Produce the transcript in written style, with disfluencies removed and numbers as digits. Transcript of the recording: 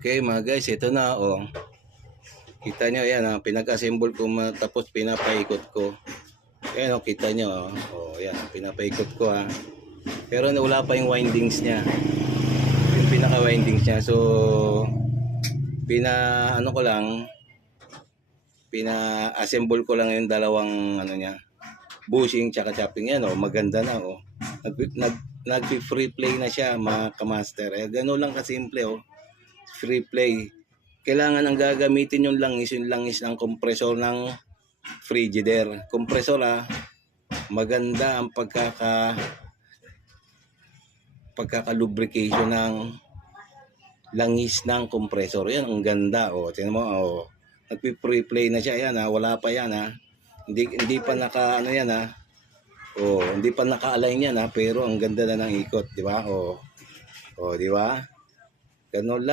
Okay mga guys, ito na oh. Kita nyo yan ha, pinag-assemble ko tapos pinapaikot ko. Ayan oh, kita nyo oh. Oh, yan, pinapaikot ko ha. Pero wala pa yung windings niya. Yung pinaka-windings niya. So ano ko lang, pina-assemble ko lang yung dalawang ano niya. Bushing tsaka chopping yan oh, maganda na oh. Nag-free play na siya mga kamaster. Gano'n lang kasimple oh. Free play. Kailangan ang gagamitin yung langis ng kompresor ng Frigidaire. Kompresor maganda ang pagkaka-lubrication ng langis ng kompresor. Yan ang ganda oh. Tingnan mo oh. Nagpi-free play na siya yan wala pa yan Hindi pa naka ano yan Oh, hindi pa naka-align yan pero ang ganda na ng ikot, di ba? Oh. Oh, di ba? Ganun lang.